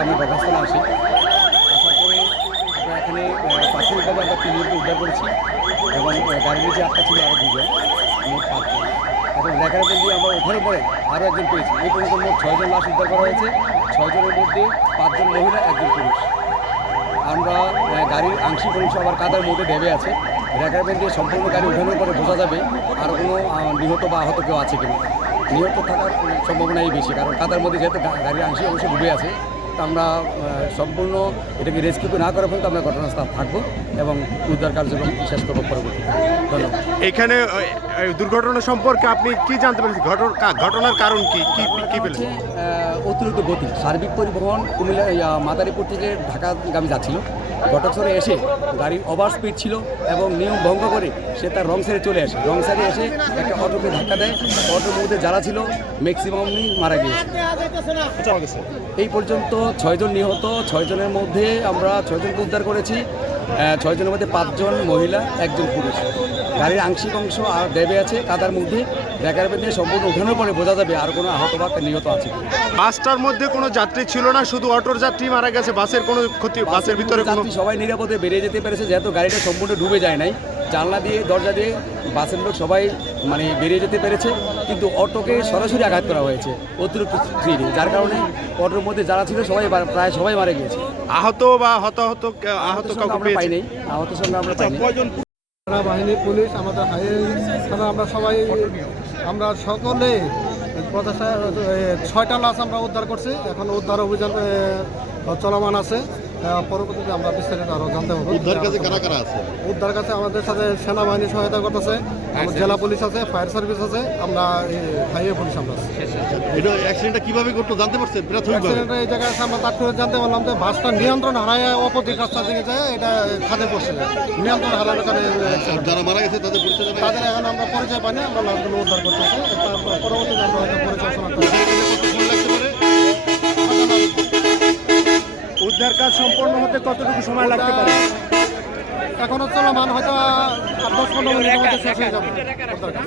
আমি ঘটনাস্থলে আসি, আসার পরে আমরা এখানে প্রাথমিকভাবে আমরা 3 জনকে উদ্ধার করেছি এবং গাড়ির নিচে আটকা ছিল আরও 2 জন, মোট 5 জন। এখন দেখার দিয়ে আমরা ওখানে পরে আরও একজন পেয়েছি। এই পর্যন্ত মোট 6 জন লাশ উদ্ধার করা হয়েছে। 6 জনের মধ্যে 5 জন মহিলা, 1 জন পুরুষ। আমরা গাড়ির আংশিক অংশ আবার কাদার মধ্যে ডেবে আছে। রেখার দিয়ে সম্পূর্ণ গাড়ি উঠানোর পরে বোঝা যাবে আর কোনো নিহত বা আহত কেউ আছে কিনা। নিহত থাকার সম্ভাবনাই বেশি, কারণ কাদার মধ্যে যেহেতু গাড়ির আংশিক অংশ ডুবে আছে। তো আমরা সম্পূর্ণ এটাকে রেস্কিউ না করার পর্যন্ত আমরা ঘটনাস্থল থাকবো এবং উদ্ধার কার্যক্রম শেষ করবো পরবর্তীতে। ধন্যবাদ। এখানে দুর্ঘটনা সম্পর্কে আপনি কি জানতে পেরেছেন? ঘটনার কারণ কি পেলেন? অতিরিক্ত গতি, সার্বিক পরিবহন কুমিল্লা মাদারীপুর থেকে ঢাকাগামী যাচ্ছিল। ঘটকস্থলে এসে গাড়ির ওভার স্পিড ছিল এবং নিয়ম ভঙ্গ করে সে তার রং সাইডে চলে আসে। রং সাইডে এসে একটা অটোকে ধাক্কা দেয়। অটোর মধ্যে যারা ছিল ম্যাক্সিমামই মারা গিয়েছে। এই পর্যন্ত 6 জন নিহত। 6 জনের মধ্যে আমরা 6 জনকে উদ্ধার করেছি। 6 জনের মধ্যে 5 জন মহিলা, 1 জন পুরুষ। গাড়ির আংশিক অংশ আর ডেবে আছে কাদার মধ্যে। দেখার দিয়ে সম্পূর্ণ উঠানোর পরে বোঝা যাবে আর কোনো আহত বা নিহত আছে। বাসটার মধ্যে কোনো যাত্রী ছিল না, শুধু অটোর যাত্রী মারা গেছে। বাসের কোনো ক্ষতি, বাসের ভিতরে কোনো সবাই নিরাপদে বেরিয়ে যেতে পেরেছে, যেহেতু গাড়িটা সম্পূর্ণ ডুবে যায় নাই। জানলা দিয়ে দরজা দিয়ে বাসের লোক সবাই বেরিয়ে যেতে পেরেছে, কিন্তু অটোকে সরাসরি আঘাত করা হয়েছে অতিরিক্ত স্পিডে, যার কারণে অটোর মধ্যে যারা ছিল সবাই প্রায় সবাই মারা গিয়েছে। আহত বা হতাহত আমরা পাই নাই, আহত সঙ্গে আমরা পাই নাই। বাহিনী, পুলিশ, আমাদের আমরা সবাই আমরা সকলে প্রচেষ্টা 6টা লাশ আমরা উদ্ধার করছি। এখন উদ্ধার অভিযান চলমান আছে। পরবর্তীতে আমরা বিস্তারিত আরও জানতে পারবো। উদ্ধার কাছে কারা কারা আছে? উদ্ধার কাছে আমাদের সাথে সেনাবাহিনী সহায়তা করতেছে, জেলা পুলিশ আছে, ফায়ার সার্ভিস আছে, আমরা হাইওয়ে পুলিশ আমরা আছি। এটা অ্যাক্সিডেন্টটা কিভাবে করতো জানতে পারছেন? অ্যাক্সিডেন্টটা এই জায়গায় আমরা তার করে জানতে পারলাম যে বাসটা নিয়ন্ত্রণ হারায় অপোজিট রাস্তা থেকে যায়, এটা খাদে পড়ছে। নিয়ন্ত্রণ হারানোর কারণে যারা মারা গেছে তাদের পরিচয় জানা গেছে? তাদের এখন আমরা পরিচয় পাইনি, আমরা লাশগুলো উদ্ধার করতেছি। তারপর পরবর্তীতে আমরা হয়তো পরিচয় শোনাতে পারি। উদ্ধার কাজ সম্পন্ন হতে কতটুকু সময় লাগতে পারে? এখনো চলমান, হয়তো 8-10-15 মিনিটের মধ্যে শেষ হয়ে যাবে উদ্ধার কাজ।